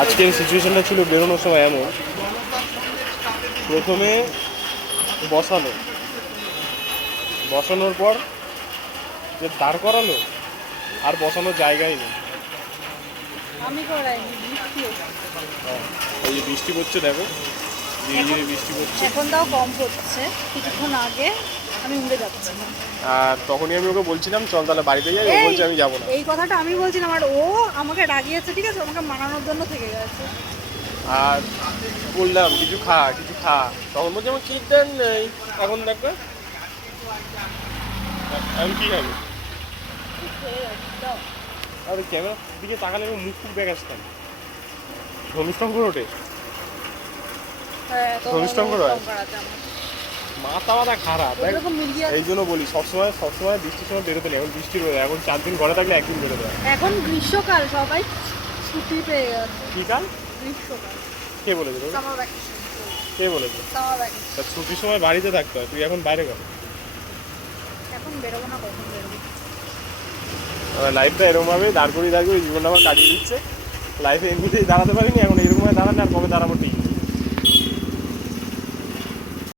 আজকের সিচুয়েশনটা ছিল বেরোনোর সময় এমন, প্রথমে বসানোর পর যে দাঁড় করালো আর বসানোর জায়গাই নেই। আমি করাইনি, বৃষ্টি হচ্ছে। হ্যাঁ, এই যে বৃষ্টি পড়ছে দেখো, ধীরে ধীরে বৃষ্টি পড়ছে। এখন তাও কম পড়ছে, কিছুক্ষণ আগে আমি উড়ে যাচ্ছিলাম। আর তখনই আমি ওকে বলছিলাম চল তাহলে বাড়িতে যাই, ও বলছে আমি যাবো না। এই কথাটা আমি বলছিলাম আর ও আমাকে রাগিয়েছে, ঠিক আছে, আমাকে মানানোর জন্য থেকে গেছে। আর বললাম কিছু খা কিছু খা, তখন বলছে আমার খিদে নেই। এখন দেখবে আমি কি খাবো? আর ক্যামেরা দিকে তাকালে আমি মুখ খুব ব্যাগ আসতাম, ধনুষ্টঙ্কর ওঠে, ধনুষ্টঙ্কর হয়, মাথা মাথা খারাপ। এই জন্য বলি সবসময় বৃষ্টির সময় বেরোতে নেই। এখন বৃষ্টি রোদ, এখন 4 দিন ঘরে থাকলে একদিন বেরোতে হয়। এখন গ্রীষ্মকাল, সবাই ছুটি পেয়ে গেছে। কি কাল? গ্রীষ্মকাল। কে বলেছে তোকে? Summer vacation. কে বলেছে? Summer vacation. তা ছুটির সময় বাড়িতে থাকতে হয়, তুই এখন বাইরে কর। এখন বেরোবো না, কখন বেরোবো? লাইফটা এরকমভাবে দাঁড় করিয়ে জীবনটা আমার কাটিয়ে দিচ্ছে। লাইফে এমনিতেই দাঁড়াতে পারিনি, এখন এরকমভাবে দাঁড়ালে আর কবে দাঁড়াবো ঠিক।